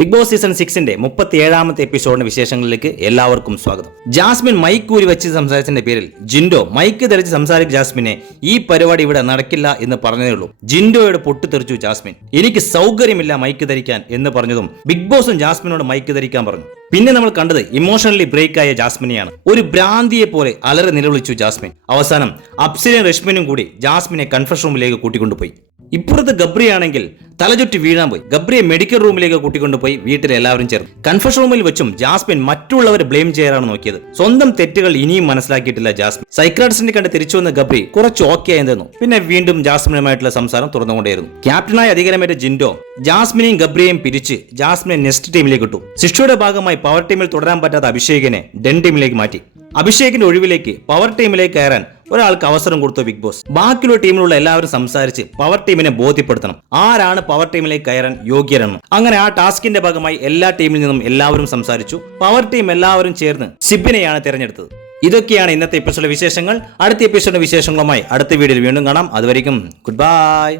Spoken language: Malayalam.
ബിഗ് ബോസ് സീസൺ 6-ന്റെ 37-ാമത്തെ എപ്പിസോഡിന്റെ വിശേഷങ്ങളിലേക്ക് എല്ലാവർക്കും സ്വാഗതം. ജാസ്മിൻ മൈക്ക് ഊരി വെച്ച് സംസാരിച്ചതിന്റെ പേരിൽ ജിൻഡോ മൈക്ക് തെറിച്ച് സംസാരിച്ച ജാസ്മിനെ ഈ പരിപാടി ഇവിടെ നടക്കില്ല എന്ന് പറഞ്ഞതേ ഉള്ളൂ. ജിൻഡോയോട് പൊട്ടിത്തെറിച്ചു ജാസ്മിൻ. എനിക്ക് സൗകര്യമില്ല മൈക്ക് ധരിക്കാൻ എന്ന് പറഞ്ഞതും ബിഗ് ബോസും ജാസ്മിനോട് മൈക്ക് ധരിക്കാൻ പറഞ്ഞു. പിന്നെ നമ്മൾ കണ്ടത് ഇമോഷണലി ബ്രേക്ക് ആയ ജാസ്മിനെയാണ്. ഒരു ഭ്രാന്തിയെ പോലെ അലറി നിലവിളിച്ചു ജാസ്മിൻ. അവസാനം അപ്സരയും രശ്മിനും കൂടി ജാസ്മിനെ കൺഫഷൻ റൂമിലേക്ക് കൂട്ടിക്കൊണ്ടുപോയി. ഇപ്പുറത്ത് ഗബ്രിയാണെങ്കിൽ തലചുറ്റി വീഴാൻ പോയി. ഗബ്രിയെ മെഡിക്കൽ റൂമിലേക്ക് കൂട്ടിക്കൊണ്ടുപോയി വീട്ടിൽ എല്ലാവരും ചേർന്ന്. കൺഫഷൻ റൂമിൽ വെച്ചും ജാസ്മിൻ മറ്റുള്ളവരെ ബ്ലെയിം ചെയ്യാനാണ് നോക്കിയത്. സ്വന്തം തെറ്റുകൾ ഇനിയും മനസ്സിലാക്കിയിട്ടില്ല ജാസ്മിൻ. സൈക്രാട്ടിസ്റ്റിനെ കണ്ട് തിരിച്ചു വന്ന ഗബ്രി കുറച്ച് ഓക്കെ ആയിരുന്നു. പിന്നെ വീണ്ടും ജാസ്മിനുമായിട്ടുള്ള സംസാരം തുറന്നുകൊണ്ടേയിരുന്നു. ക്യാപ്റ്റനായി അധികാരമേറ്റ ജിൻഡോ ജാസ്മിനെയും ഗബ്രിയെയും പിരിച്ച് ജാസ്മിനെ നെക്സ്റ്റ് ടീമിലേക്ക് ഇട്ടു. ശിക്ഷയുടെ ഭാഗമായി പവർ ടീമിൽ തുടരാൻ പറ്റാത്ത അഭിഷേകിനെ ഡെൻ ടീമിലേക്ക് മാറ്റി. അഭിഷേകിന്റെ ഒഴിവിലേക്ക് പവർ ടീമിലേക്ക് കയറാൻ ഒരാൾക്ക് അവസരം കൊടുത്തു ബിഗ് ബോസ്. ബാക്കിയുള്ള ടീമിലുള്ള എല്ലാവരും സംസാരിച്ച് പവർ ടീമിനെ ബോധ്യപ്പെടുത്തണം ആരാണ് പവർ ടീമിലേക്ക് കയറാൻ യോഗ്യരെന്ന്. അങ്ങനെ ആ ടാസ്കിന്റെ ഭാഗമായി എല്ലാ ടീമിൽ നിന്നും എല്ലാവരും സംസാരിച്ചു. പവർ ടീം എല്ലാവരും ചേർന്ന് സിബിനെയാണ് തിരഞ്ഞെടുത്തത്. ഇതൊക്കെയാണ് ഇന്നത്തെ എപ്പിസോഡിലെ വിശേഷങ്ങൾ. അടുത്ത എപ്പിസോഡിന്റെ വിശേഷങ്ങളുമായി അടുത്ത വീഡിയോയിൽ വീണ്ടും കാണാം. അതുവരെയും ഗുഡ് ബൈ.